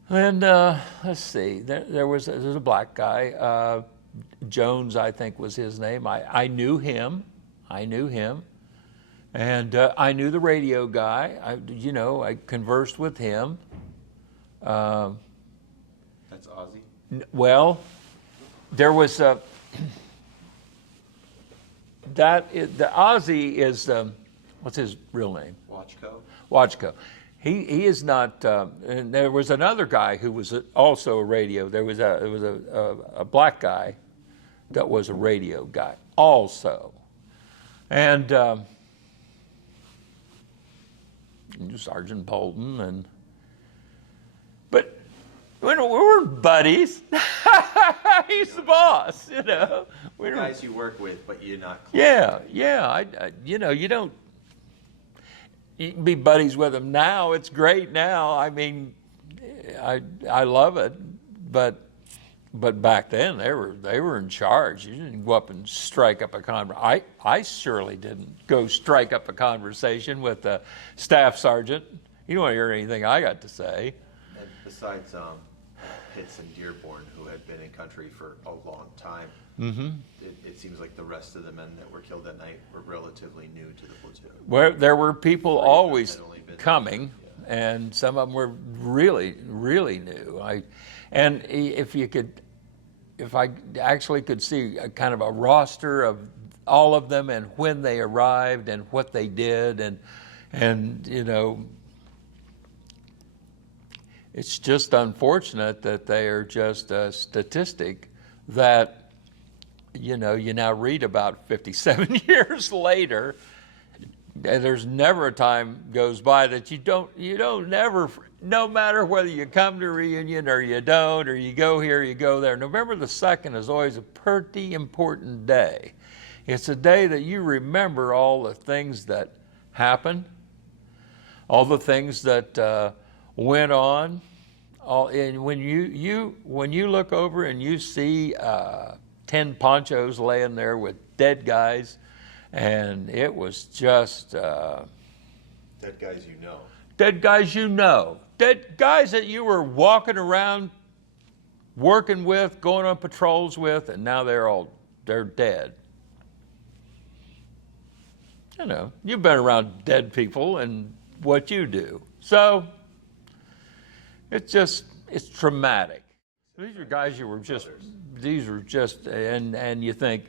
let's see, there was a black guy, Jones, I think was his name. I knew him. And I knew the radio guy. I conversed with him. That's Ozzy? Well, there was the Ozzy is, what's his real name? Watchko. He is not, and there was another guy who was also a radio. There was a black guy that was a radio guy also. And Sergeant Bolton, but we were buddies. He's the boss, The guys you work with, but you're not close. Yeah. You don't. you can be buddies with them now. It's great now. I mean, I love it, but back then they were in charge. You didn't go up and strike up a conversation. I surely didn't go strike up a conversation with a staff sergeant. You don't want to hear anything I got to say. And besides Pitts and Dearborn, who had been in country for a long time, it seems like the rest of the men that were killed that night were relatively new to the platoon. Where there were people always had only been coming, and some of them were really, really new. And if I actually could see a kind of a roster of all of them and when they arrived and what they did, and you know, it's just unfortunate that they are just a statistic that, you know, you now read about 57 years later, and there's never a time goes by that you don't never, no matter whether you come to a reunion or you don't, or you go here, you go there. November the 2nd is always a pretty important day. It's a day that you remember all the things that happened, all the things that went on. And when you look over and you see 10 ponchos laying there with dead guys, and it was just Dead guys you know. dead guys you know, dead guys that you were walking around, working with, going on patrols with, and now they're dead. You know, you've been around dead people and what you do. So it's traumatic. These are guys and you think,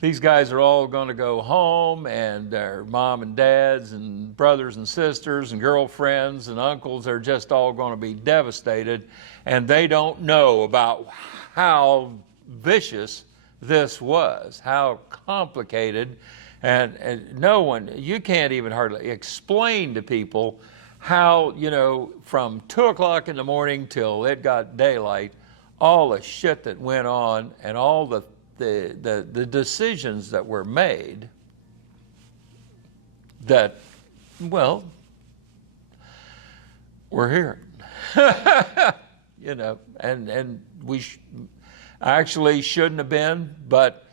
these guys are all going to go home, and their mom and dads and brothers and sisters and girlfriends and uncles are just all going to be devastated, and they don't know about how vicious this was, how complicated, and no one, you can't even hardly explain to people how, you know, from 2 o'clock in the morning till it got daylight, all the shit that went on and all the decisions that were made that, well, we're here. You know, and we actually shouldn't have been, but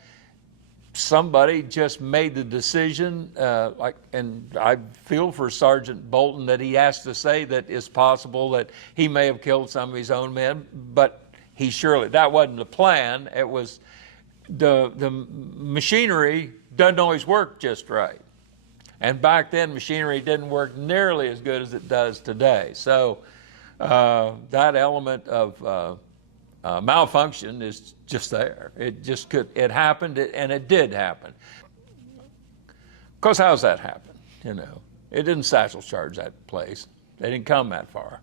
somebody just made the decision, and I feel for Sergeant Bolton that he has to say that it's possible that he may have killed some of his own men, but that wasn't the plan. It was the machinery doesn't always work just right. And back then, machinery didn't work nearly as good as it does today. So that element of malfunction is just there. It happened, and it did happen. Because how's that happen? You know, it didn't satchel charge that place. They didn't come that far.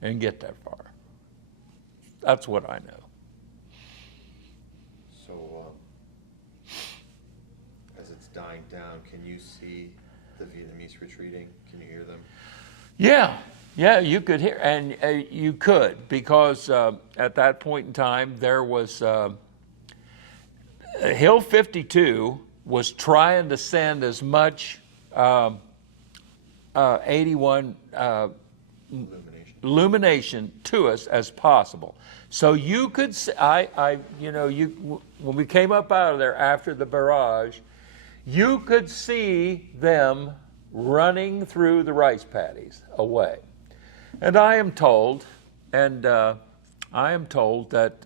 They didn't get that far. That's what I know. So, as it's dying down, can you see the Vietnamese retreating? Can you hear them? Yeah, you could hear, and you could, because at that point in time, there was Hill 52 was trying to send as much 81 illumination to us as possible. So you could see, when we came up out of there after the barrage, you could see them running through the rice paddies away. And I am told that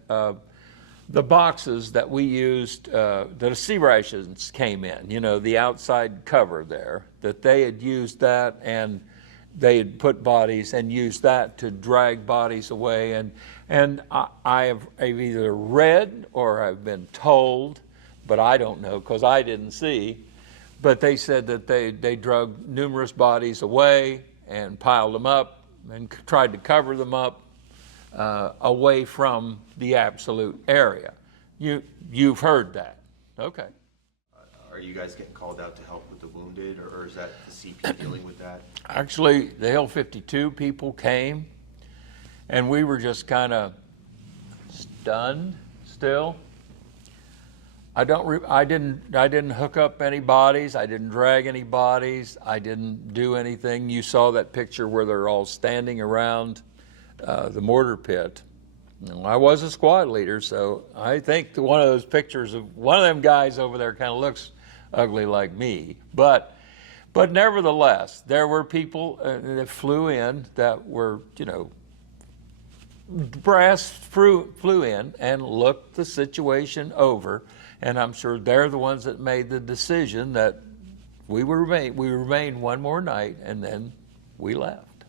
the boxes that we used, that the C rations came in, you know, the outside cover there, that they had used that, and they had put bodies and used that to drag bodies away. And I've either read or I've been told, but I don't know because I didn't see, but they said that they drug numerous bodies away and piled them up and tried to cover them up away from the absolute area. You've heard that. Okay. Are you guys getting called out to help with the wounded, or is that the CP dealing with that? Actually, the Hill 52 people came, and we were just kind of stunned still. I didn't hook up any bodies. I didn't drag any bodies. I didn't do anything. You saw that picture where they're all standing around the mortar pit. I was a squad leader, so I think one of those pictures of one of them guys over there kind of looks ugly like me. But nevertheless, there were people that flew in that were, brass flew in and looked the situation over, and I'm sure they're the ones that made the decision that we remain one more night, and then we left.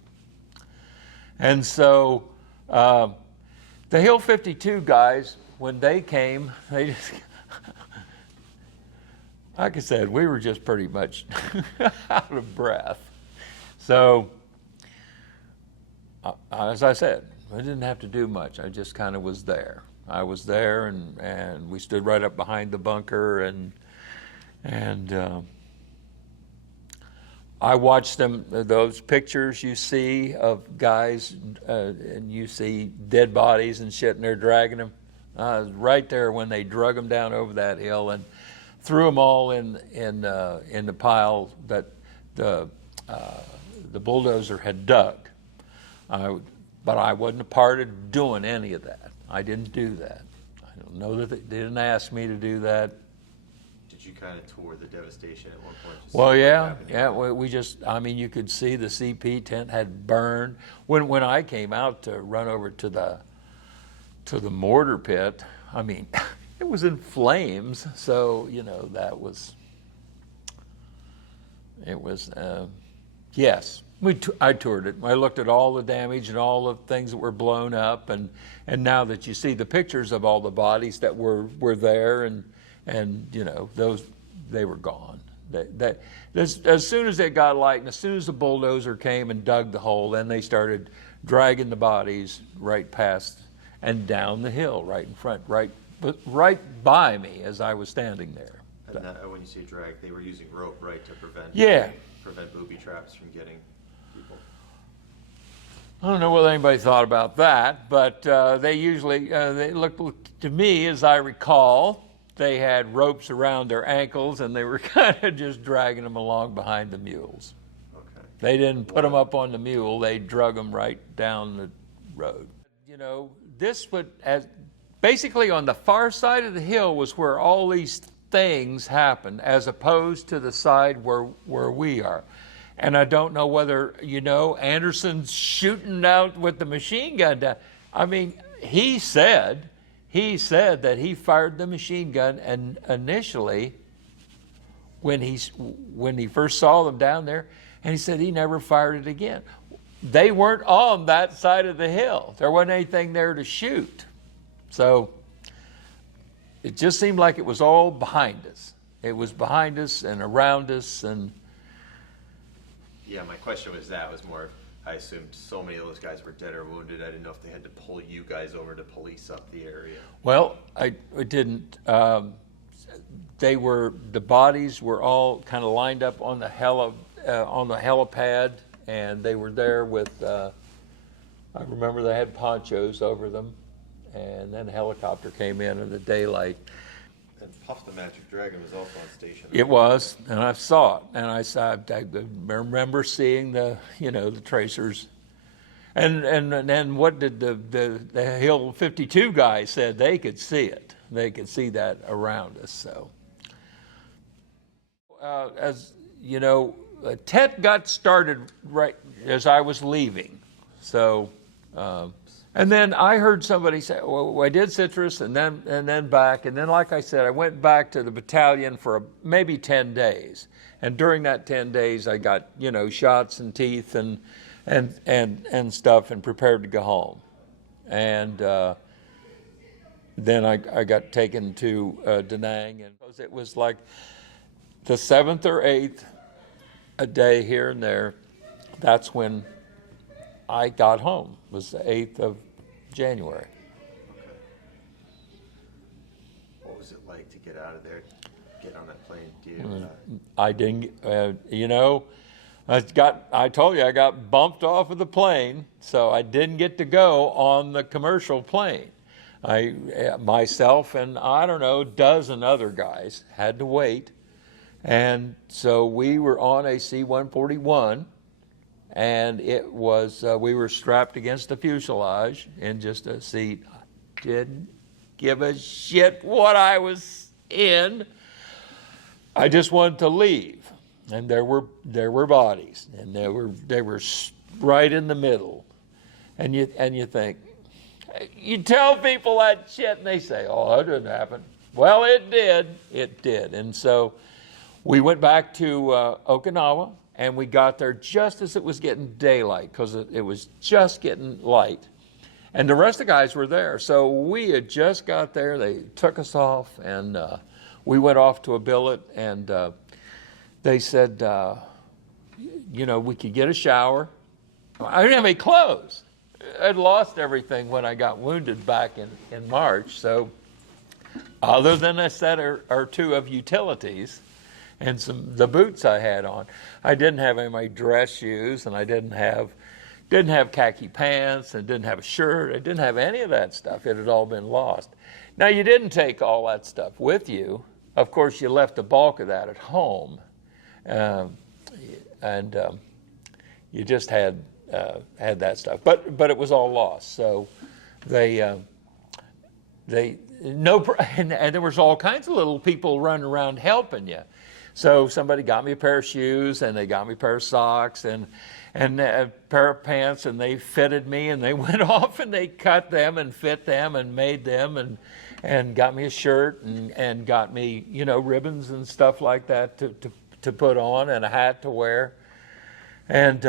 And so the Hill 52 guys, when they came, they just, like I said, we were just pretty much out of breath. So, as I said, I didn't have to do much. I just kind of was there. I was there, and we stood right up behind the bunker, and I watched them. Those pictures you see of guys, and you see dead bodies and shit, and they're dragging them. I was right there when they drug them down over that hill and threw them all in the pile that the bulldozer had dug. But I wasn't a part of doing any of that. I didn't do that. I don't know that they didn't ask me to do that. Did you kind of tour the devastation at one point? Well, yeah. We just, you could see the CP tent had burned. When I came out to run over to the mortar pit, it was in flames. So yes. I toured it. I looked at all the damage and all the things that were blown up, and now that you see the pictures of all the bodies that were there, and those, they were gone. As soon as it got light, and as soon as the bulldozer came and dug the hole, then they started dragging the bodies right past and down the hill, right in front, right by me as I was standing there. And that, when you say drag, they were using rope, right, to prevent booby traps from getting people. I don't know what anybody thought about that, but they usually, they looked to me, as I recall, they had ropes around their ankles, and they were kind of just dragging them along behind the mules. Okay. They didn't put them up on the mule, they drug them right down the road. This would, basically on the far side of the hill was where all these things happened, as opposed to the side where we are. And I don't know whether, Anderson's shooting out with the machine gun down. He said that he fired the machine gun, and initially, when he first saw them down there, and he said he never fired it again. They weren't on that side of the hill. There wasn't anything there to shoot. So it just seemed like it was all behind us. It was behind us and around us, and yeah, my question was more, I assumed so many of those guys were dead or wounded. I didn't know if they had to pull you guys over to police up the area. Well, I didn't. The bodies were all kind of lined up on the helipad, and they were there with, I remember they had ponchos over them, and then a helicopter came in the daylight. And Puff the Magic Dragon was also on station. It was, and I saw it, and I remember seeing the tracers, and then what did the Hill 52 guy said they could see it. They could see that around us. So, as you know, TET got started right as I was leaving. So. And then I heard somebody say, well, I did Citrus and then back. And then, like I said, I went back to the battalion for maybe 10 days. And during that 10 days, I got, shots and teeth and stuff, and prepared to go home. And then I got taken to Da Nang, and it was like the 7th or 8th a day here and there. That's when I got home. It was the 8th of January. Okay. What was it like to get out of there, get on that plane? I didn't, I told you I got bumped off of the plane, so I didn't get to go on the commercial plane. Myself and I don't know, a dozen other guys had to wait. And so we were on a C-141, and it was, we were strapped against the fuselage in just a seat. I didn't give a shit what I was in. I just wanted to leave. And there were bodies, and they were right in the middle. And you think, you tell people that shit, and they say, "Oh, that didn't happen." Well, it did. And so we went back to Okinawa, and we got there just as it was getting daylight, because it was just getting light. And the rest of the guys were there. So we had just got there. They took us off, and we went off to a billet, and they said, we could get a shower. I didn't have any clothes. I'd lost everything when I got wounded back in March. So other than a set or two of utilities and the boots I had on, I didn't have any of my dress shoes, and I didn't have khaki pants, and didn't have a shirt. I didn't have any of that stuff. It had all been lost. Now, you didn't take all that stuff with you. Of course, you left the bulk of that at home, and you just had that stuff. But it was all lost. So and there was all kinds of little people running around helping you. So somebody got me a pair of shoes, and they got me a pair of socks, and a pair of pants, and they fitted me, and they went off and they cut them and fit them and made them and got me a shirt and got me, ribbons and stuff like that to put on, and a hat to wear. And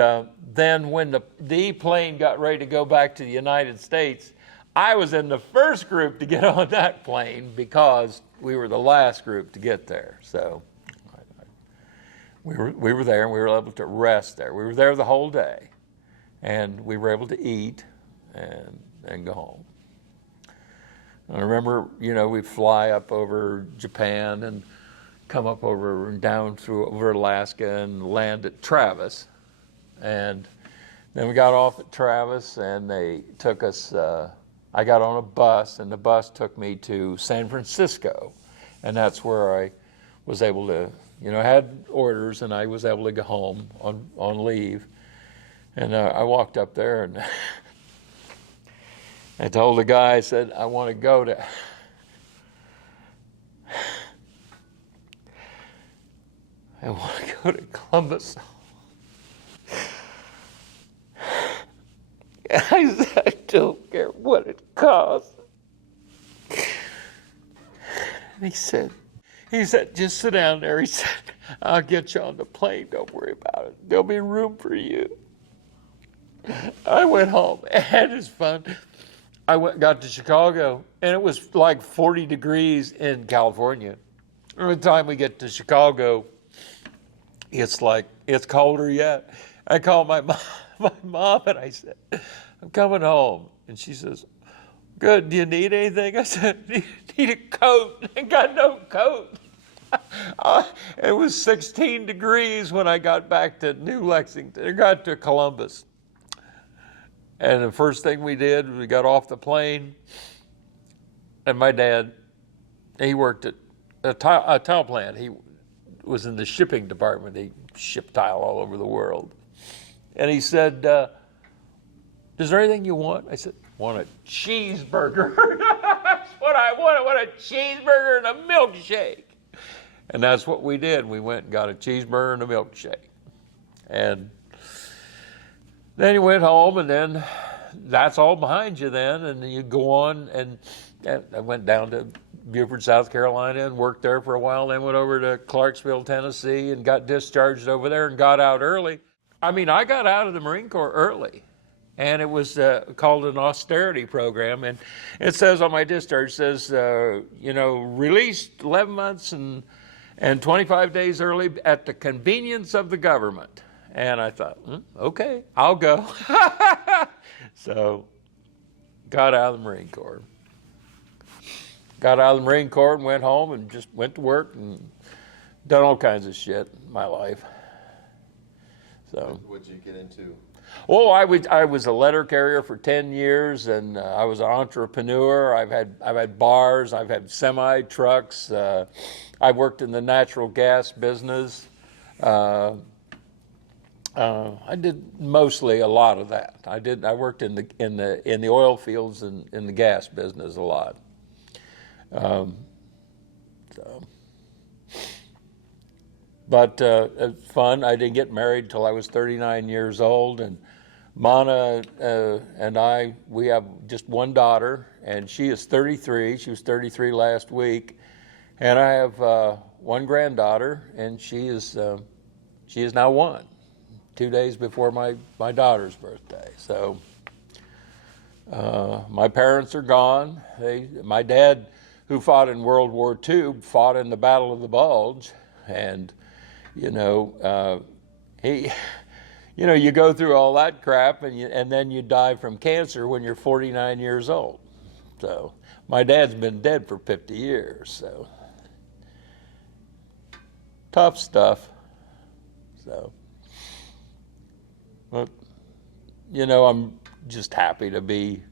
then when the plane got ready to go back to the United States, I was in the first group to get on that plane because we were the last group to get there. So we were there, and we were able to rest there. We were there the whole day, and we were able to eat and go home. I remember, we'd fly up over Japan and come up over and down over Alaska and land at Travis. And then we got off at Travis, and they took us, I got on a bus, and the bus took me to San Francisco. And that's where I was able to, I had orders, and I was able to go home on leave. And I walked up there, and I told the guy, I said, I want to go to Columbus. I said, I don't care what it costs. And he said, just sit down there. He said, I'll get you on the plane. Don't worry about it. There'll be room for you. I went home. It was fun. Got to Chicago, and it was like 40 degrees in California. By the time we get to Chicago, it's colder yet. I called my mom, and I said, I'm coming home. And she says, good, do you need anything? I said, need a coat. I got no coat. It was 16 degrees when I got back to New Lexington. I got to Columbus. And the first thing we did, we got off the plane, and my dad, he worked at a tile plant. He was in the shipping department. He shipped tile all over the world. And he said, is there anything you want? I said, want a cheeseburger. That's what I want. I want a cheeseburger and a milkshake. And that's what we did. We went and got a cheeseburger and a milkshake. And then you went home, and then that's all behind you then, and you go on, and I went down to Beaufort, South Carolina, and worked there for a while, then went over to Clarksville, Tennessee, and got discharged over there and got out early. I got out of the Marine Corps early, and it was called an austerity program, and it says on my discharge, says, released 11 months and 25 days early at the convenience of the government. And I thought, okay, I'll go. So, got out of the Marine Corps. Got out of the Marine Corps and went home and just went to work and done all kinds of shit in my life. So. What did you get into? Oh, I was a letter carrier for 10 years, and I was an entrepreneur. I've had bars, I've had semi trucks. I worked in the natural gas business. I did mostly a lot of that. I worked in the oil fields and in the gas business a lot. But it's fun. I didn't get married till I was 39 years old, and Mana and we have just one daughter, and she is 33. She was 33 last week, and I have one granddaughter, and she is now 1, 2 days before my daughter's birthday. So my parents are gone. My dad, who fought in World War II, fought in the Battle of the Bulge, and you go through all that crap, and then you die from cancer when you're 49 years old. So my dad's been dead for 50 years. So tough stuff. So, but I'm just happy to be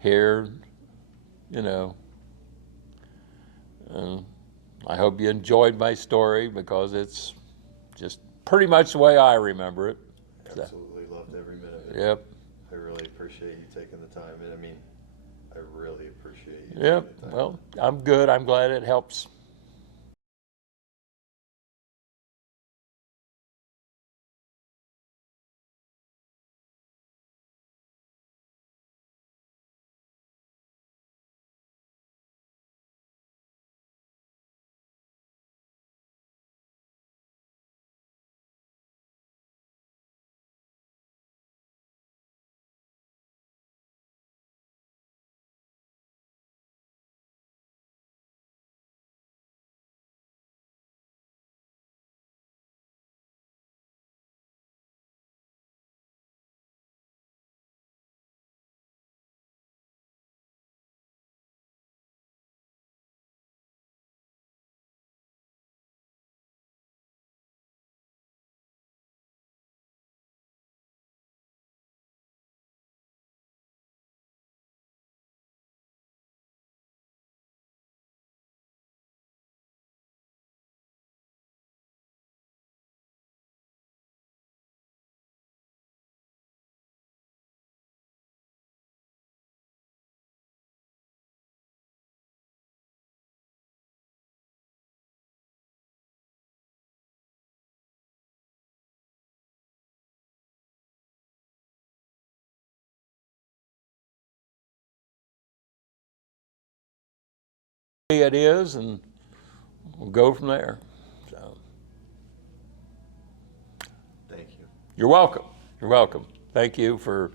here. I hope you enjoyed my story, because it's just pretty much the way I remember it. Absolutely loved every minute of it. Yep. I really appreciate you taking the time, and I really appreciate you Yep. taking the time. Well, I'm good. I'm glad it helps. It is, and we'll go from there. So, Thank you. you're welcome. You're welcome. Thank you for